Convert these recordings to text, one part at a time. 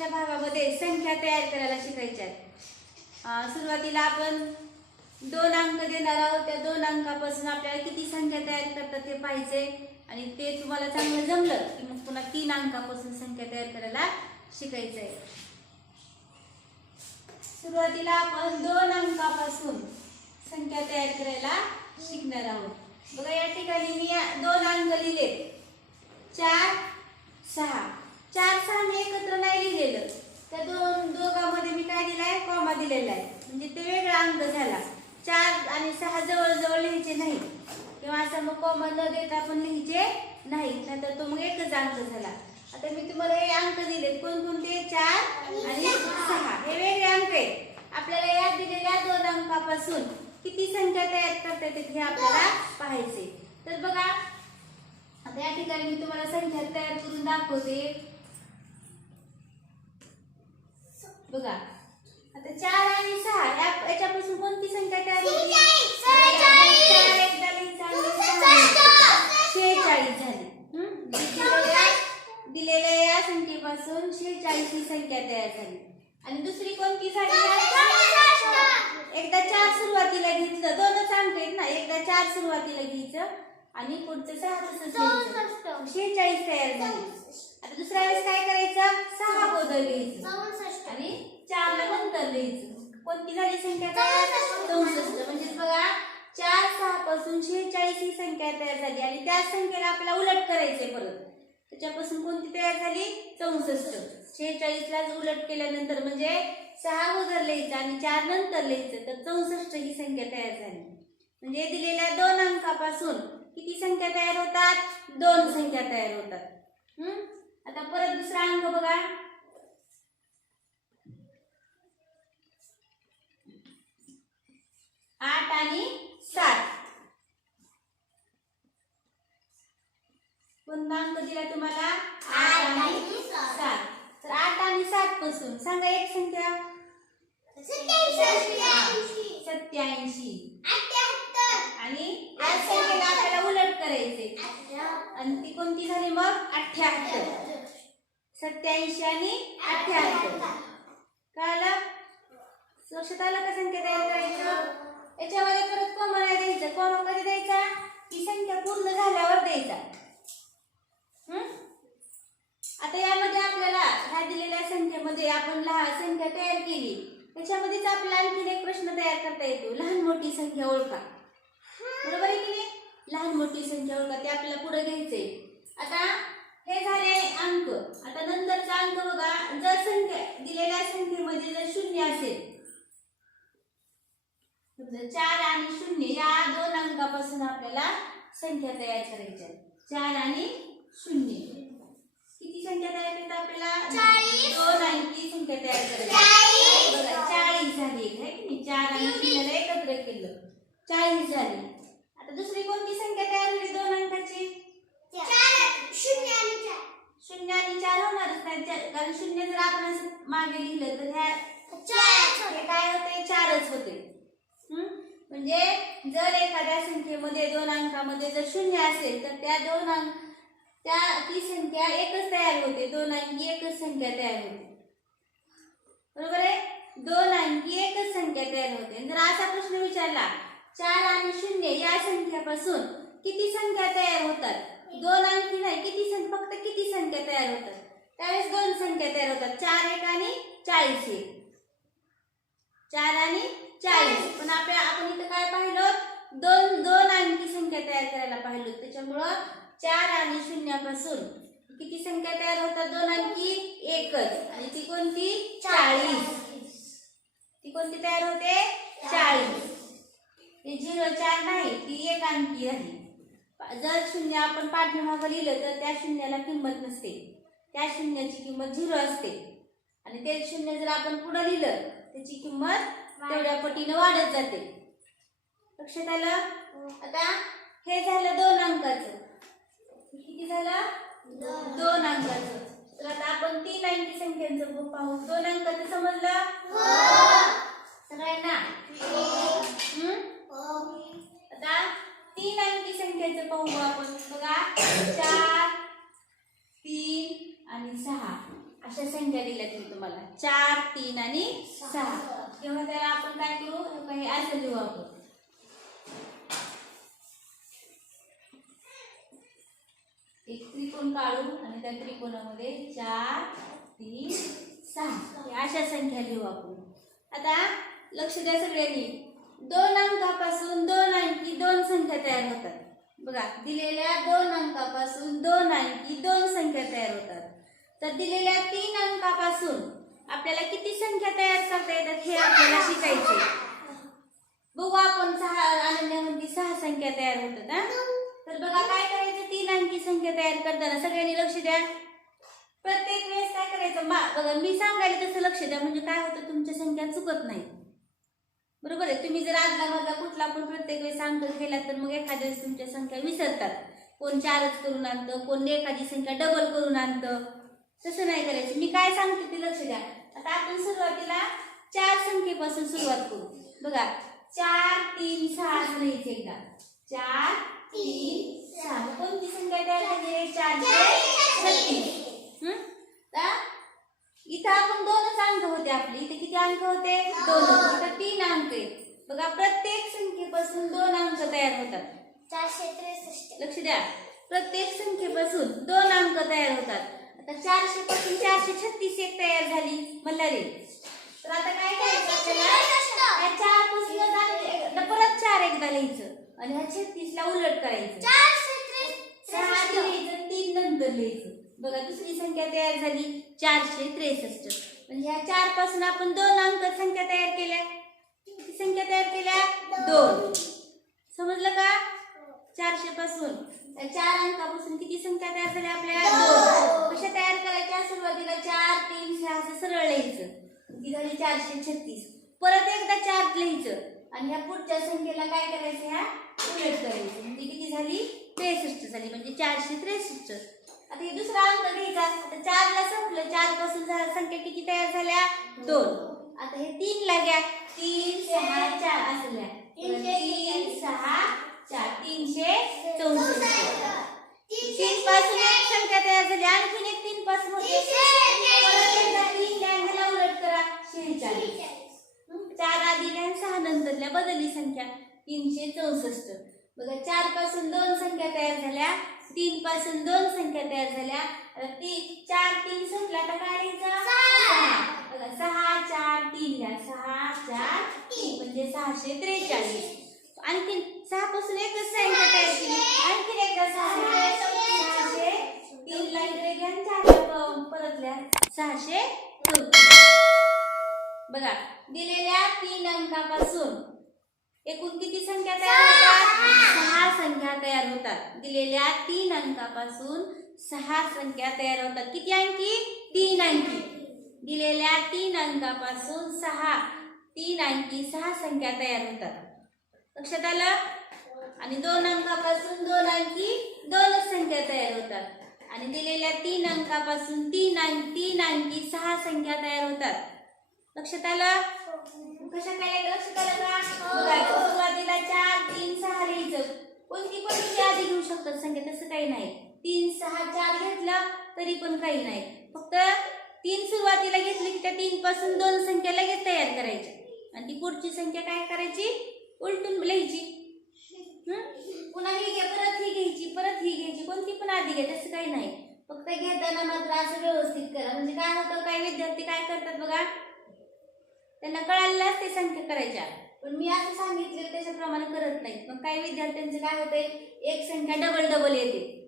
अगोदरच्या भागामध्ये संख्या तयार करायला शिकायच्या आहेत. सुरुवातीला आपण दोन अंक देणार आहोत. त्या दोन अंकापासून आपल्याला किती संख्या तयार करतात ते पाहिजे आणि ते तुम्हाला चांगलं जमलं की मग पुन्हा तीन अंकापासून संख्या तयार करायला शिकायचं आहे सुरुवातीला आपण दोन अंकापासून संख्या तयार करायला शिकणार आहोत. बघा या ठिकाणी मी या दोन अंक लिहिले. चार सहा. चार सहा मी एकत्र नाही लिहिलेलं. त्या दोन दोघांमध्ये मी काय दिलाय? कॉमा दिलेला आहे. म्हणजे ते वेगळा अंक झाला. चार आणि सहा जवळजवळ लिहायचे नाही. किंवा असं मग कॉमा न देता आपण लिहायचे नाही. नंतर तो मग एकच अंक झाला. आता मी तुम्हाला हे अंक दिले कोणकोणते? चार आणि सहा. हे वेगळे अंक आहेत. आपल्याला या दिलेल्या दोन अंकापासून किती संख्या तयार करता येते हे आपल्याला पाहायचे. तर बघा आता या ठिकाणी मी तुम्हाला संख्या तयार करून दाखवते. बघा. आता चार आणि सहा याच्यापासून कोणती संख्या तयार होती चार. शेहेचाळीस झाली? दिलेल्या- या संख्येपासून शेहेचाळीस ही संख्या तयार झाली. आणि दुसरी कोणती झाली? एकदा चार सुरुवातीला घेतलं. दोनच अंक आहेत ना. एकदा चार सुरुवातीला घ्यायचं आणि पुढचं सहा शेहेचाळीस तयार झाली. आता दुसऱ्या वेळेस काय करायचं? सहा बदल घ्यायचं. आणि चारला नंतर लिहायचं कोणती झाली संख्या तयार चौसष्ट. म्हणजेच बघा चार सहा पासून शेहेचाळीस ही संख्या तयार झाली आणि त्या संख्येला आपल्याला उलट करायचंय परत. त्याच्यापासून कोणती तयार झाली? चौसष्ट. शेहेचाळीसला उलट केल्यानंतर म्हणजे सहा अगोदर लिहायचं आणि चार नंतर लिहायचं तर चौसष्ट ही संख्या तयार झाली. म्हणजे दिलेल्या दोन अंकापासून किती संख्या तयार होतात? दोन संख्या तयार होतात. हम्म? आता परत दुसरा अंक बघा. आठ आणि सात. कोणता अंक दिला तुम्हाला? आठ आणि सात. तर आठ आणि सात पासून सांगा एक संख्या. सत्याऐंशी. आणि आपल्याला उलट करायचे. आणि ती कोणती झाली मग? अठ्ठ्याहत्तर सत्याऐंशी आणि अठ्ठ्याहत्तर कळालं? लक्षात आलं का संख्या तयार करायचं? याच्यामध्ये परत कॉमा नाही द्यायचं कॉमा कधी द्यायचा ही संख्या पूर्ण झाल्यावर द्यायचा. आता यामध्ये आपल्याला ह्या दिलेल्या संख्येमध्ये आपण लहान संख्या तयार केली. त्याच्यामध्येच आपला आणखीन एक प्रश्न तयार करता येतो. लहान मोठी संख्या ओळखा. बरोबर आहे की नाही? लहान मोठी संख्या ओळखा ते आपल्याला पुढे घ्यायचंय. आता हे झाले अंक. आता नंतरचा अंक बघा. जर संख्या दिलेल्या संख्या चार आणि शून्य या दोन अंकापासून आपल्याला संख्या तयार आहेत. चार आणि शून्य. किती संख्या तयार आपल्याला. दोन संख्या तयार करायची बघा चाळीस झाली आहे की नाही? चार आणि शून्याला एकत्र केलं. चाळीस झाली. आता दुसरी कोणती संख्या तयार झाली दोन अंकाची? शून्य आणि चार. होणारच नाही. कारण शून्य जर आपण असं मागे लिहिलं तर ह्या काय होते चारच होते? म्हणजे जर एखाद्या संख्येमध्ये दोन अंकामध्ये जर शून्य असेल तर त्या दोन अंक त्या ती संख्या एकच तयार होते. दोन अंकी एकच संख्या तयार होते. बरोबर आहे? दोन अंकी एकच संख्या तयार होते. जर असा प्रश्न विचारला चार आणि शून्य या संख्यापासून किती संख्या तयार होतात? दोन अंकी नाही किती संख्या फक्त किती संख्या तयार होतात? त्यावेळेस दोन संख्या तयार होतात. चार एक आणि चाळीस एक. चाळीस. पण आपल्या आपण इथं काय पाहिलं? दोन दोन अंकी संख्या तयार करायला पाहिलो. त्याच्यामुळं चार आणि शून्यापासून किती संख्या तयार होतात? दोन अंकी एकच. आणि ती कोणती? चाळीस. ती कोणती तयार होते? चाळीस. ती झिरो चार नाही ती एक अंकी आहे. जर शून्य आपण पाठीमागं लिहिलं तर त्या शून्याला किंमत नसते. त्या शून्याची किंमत झिरो असते. आणि ते शून्य जर आपण पुढं लिहिलं त्याची किंमत तेवढ्या पटीनं वाढत जाते. लक्षात आलं? आता हे झालं दोन अंकाचं. किती झालं? दोन अंकाचं. तर आता आपण तीन अंकी संख्यांचं बुक पाहू. दोन अंकाचं समजलं? सगळ्यांना? आता तीन अंकी संख्येचं पाहू आपण. बघा चार तीन आणि सहा. अशा संख्या दिल्या तुम्ही तुम्हाला. चार तीन आणि सहा. तेव्हा त्याला आपण काय करू? हे असं लिहू आपण. एक त्रिकोण काढू आणि त्या त्रिकोणामध्ये चार तीन सहा. अशा संख्या लिहू आपण. आता लक्ष द्या सगळ्यांनी. दोन अंकापासून दोन अंकी दोन संख्या तयार होतात. बघा दिलेल्या दोन अंकापासून दोन अंकी दोन संख्या तयार होतात. तर दिलेल्या तीन अंकापासून आपल्याला किती संख्या तयार करता येतात हे आपल्याला शिकायचे. बघू आपण सहा अनन्यामध्ये सहा संख्या तयार होतात हा? तर बघा काय करायचं? तीन अंकी संख्या तयार करताना सगळ्यांनी लक्ष द्या. प्रत्येक वेळेस काय करायचं? मा बघा मी सांगायला तसं लक्ष द्या म्हणजे काय होतं? तुमच्या संख्या चुकत नाही. बरोबर आहे? तुम्ही जर आदला मधला कुठला पण प्रत्येक वेळेस अंक केला तर मग एखाद्या वेळेस तुमच्या संख्या विसरतात. कोण चारच करून आणतं कोण एखादी संख्या डबल करून आणतं. तसं नाही करायचं. मी काय सांगते ते लक्ष द्या. आता आपण सुरुवातीला चार संख्येपासून सुरुवात करू. बघा चार तीन सहा असं लिहायचं एकदा चार तीन सहा. कोणती संख्या तयार झाली आहे? चारशे छत्तीस. हं? आता इथं आपण दोनच अंक होते आपले. इथे किती अंक होते? दोन आता तीन अंक आहेत. बघा प्रत्येक संख्येपासून दोन अंक तयार होतात. चारशे त्रेसष्ट. लक्ष द्या. प्रत्येक संख्येपासून दोन अंक तयार होतात. आता चारशे पासून चारशे छत्तीस एक तयार झाली मल्हारी तर आता काय करायचं आपल्याला? चारपासून परत चार एकदा लिहायचं आणि ह्या छत्तीस ला उलट करायचं. सहा लिहायचं तीन नंतर लिहायचं. बघा दुसरी संख्या तयार झाली चारशे त्रेसष्ट. म्हणजे ह्या चारपासून आपण दोन अंक संख्या तयार केल्या. किती संख्या तयार केल्या? दोन. समजलं का? चारशे पासून. चार अंकापासून किती संख्या तयार झाल्या आपल्या? कशा तयार करायच्या? सुरुवातीला चार तीन सहा असं सरळ लिहायचं. ती झाली? चारशे छत्तीस. परत एकदा चार लिहायचं. आणि ह्या पुढच्या संख्येला काय करायचं? ह्या उलट करायचं. म्हणजे किती झाली? त्रेसष्ट झाली. म्हणजे चारशे त्रेसष्ट. आता हे दुसरा अंक घ्यायचा. आता चारला संपलं. चारपासून संख्या किती तयार झाल्या? दोन. आता हे तीन ला घ्या. तीन सहा चार. असं लिहा. तीन सहा चार तीनशे चौसष्ट तीन पासून एक संख्या तयार झाली आणखीन एक तीन पासून होते परत एकदा तीन लिहा आणि ह्याला उलट करा शेहेचाळीस हं? चार आधी लिहा आणि सहा नंतरल्या बदलली संख्या तीनशे चौसष्ट बघा चारपासून दोन संख्या तयार झाल्या तीन पासून दोन संख्या तयार झाल्या आता ती चार सहा. बघा सहा चार तीन लिहा. सहा चार तीन. म्हणजे सहाशे त्रेचाळीस. आणखीन सहा पासून एकच संख्या तयार केली आणखीन एकदा सहाशे तीन ला इकडे घ्या सहाशे बघा दिलेल्या तीन अंकापासून एकूण किती संख्या तयार होतात? सहा संख्या तयार होतात. दिलेल्या तीन अंकापासून सहा संख्या तयार होतात. किती अंकी? तीन अंकी. दिलेल्या तीन अंकापासून सहा तीन अंकी सहा संख्या तयार होतात. लक्षात आलं? आणि दोन अंकापासून दोन अंकी दोनच संख्या तयार होतात. आणि दिलेल्या तीन अंकापासून तीन अंक तीन अंकी सहा संख्या तयार होतात. लक्षात आलं? कशा काय लक्षात आलं का? सुरुवातीला चार तीन सहा लिहायचं. कोणती कोणती तुम्ही आधी घेऊ शकतात? संख्या तसं काही नाही. तीन सहा चार घेतला तरी पण काही नाही. फक्त तीन सुरुवातीला घेतली की त्या तीन पासून दोन संख्या लगेच तयार करायच्या आणि ती पुढची संख्या काय करायची? उलटून लिहायची. पुन्हा ही घ्या परत ही घ्यायची परत ही घ्यायची. कोणती पण आधी घ्या तसं काही नाही. फक्त घेताना मात्र असं व्यवस्थित करा. म्हणजे काय होतं काही विद्यार्थी काय करतात बघा? त्यांना कळायलाच ते संख्या करायच्या. पण मी असं सांगितलं त्याच्याप्रमाणे करत नाहीत. मग काही विद्यार्थ्यांचं काय होतंय? एक संख्या डबल डबल येते.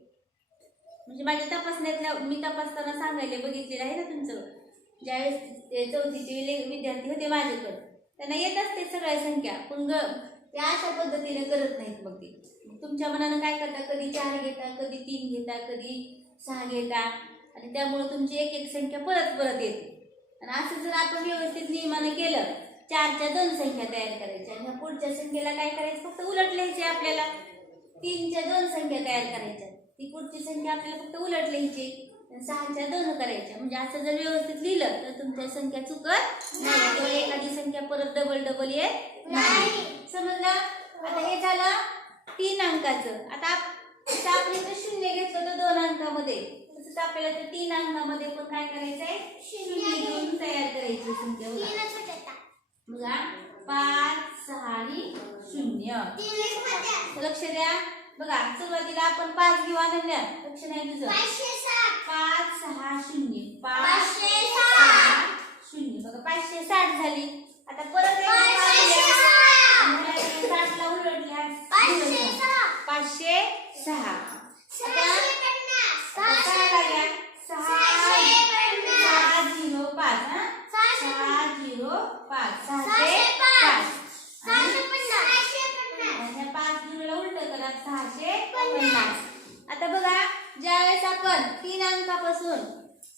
म्हणजे माझ्या तपासण्यातल्या मी तपासताना सांगायला बघितलेलं आहे ना तुमचं. ज्यावेळेस ते चौथीचे ले- विद्यार्थी होते माझ्याकडं. त्यांना येत असते सगळ्या संख्या पण ग त्या अशा पद्धतीने करत नाहीत मग ते. तुमच्या मनानं काय करता? कधी चार घेता कधी तीन घेता कधी सहा घेता? आणि त्यामुळे तुमची एक एक संख्या परत परत येते. आणि असं जर आपण व्यवस्थित नियमानं केलं चारच्या दोन संख्या तयार करायच्या. आणि ह्या पुढच्या संख्येला काय करायचं? फक्त उलट लिहायचे आपल्याला तीनच्या दोन संख्या तयार करायच्या. ती पुढची संख्या आपल्याला फक्त उलट लिहायची सहाच्या दोन करायच्या. म्हणजे असं जर व्यवस्थित लिहिलं तर तुमच्या संख्या चुकत नाही. किंवा एखादी संख्या परत डबल डबल येत नाही. समजलं? आता हे झालं तीन अंकाचं. आता आपण इथं शून्य घेतलं होतं दोन अंकामध्ये तसं तसं आपल्याला तर तीन अंकामध्ये पण काय करायचंय शून्य घेऊन तयार करायची संख्या बघा. पाच सहा आणि शून्य. तर लक्ष द्या. बघा सुरुवातीला आपण पाच घेऊ अनन्या लक्ष नाही तुझं. पाच सहा शून्य. पाच पाचशे. शून्य. बघा पाचशे साठ झाली. आता परत साठला उलटल्या पाचशे सहा. पाचशे सहा सहाशे पन्नास. आता सहाशे सहा घ्या. सहा सहाशे पन्नास. सहा झिरो पाच हा सहाशे सहा झिरो पाच सहाशे सहाशे पाच. पाच सहाशे आणि पन्नास. सहाशे पन्नास. ह्या पाच झिरोला उलट करा सहाशे पन्नास आता बघा ज्यावेळेस आपण तीन अंकापासून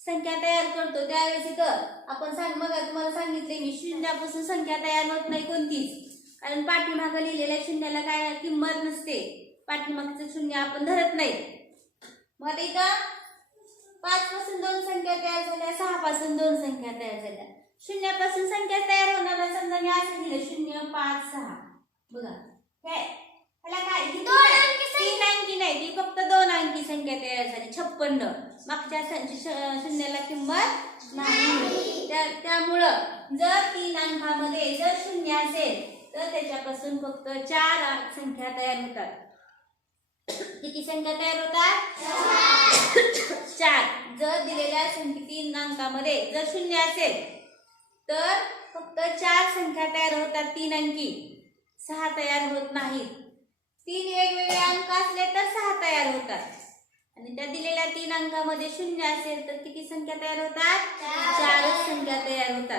संख्या तयार करतो. त्यावेळेस इथं आपण सांग मग तुम्हाला सांगितले मी शून्यापासून संख्या तयार होत नाही कोणतीच. कारण पाठीमागं लिहिलेल्या शून्याला काय किंमत नसते. पाठीमागचं शून्य आपण धरत नाही. मग आता इथं पाच पासून दोन संख्या तयार झाल्या सहा पासून दोन संख्या तयार झाल्या. शून्यापासून संख्या तयार होणार समजा मी असं दिलं शून्य पाच सहा. बघा. काय ह्याला काय किती दोन तीन अंकी नाही ती फक्त दोन अंकी संख्या तयार झाली. छप्पन्न. मागच्या श- शून्याला किंमत नाही. त्यामुळं जर तीन अंकामध्ये जर शून्य असेल तर त्याच्यापासून फक्त चार संख्या तयार होतात. किती संख्या तयार होतात? चार. जर दिलेल्या संख्या तीन अंकामध्ये जर शून्य असेल तर फक्त चार संख्या तयार होतात तीन अंकी. सहा तयार होत नाहीत. तीन वेगवेगळे अंक असले तर सहा तयार होतात आणि त्या दिलेल्या तीन अंकामध्ये शून्य असेल तर किती संख्या तयार होतात चार. चारच संख्या तयार होतात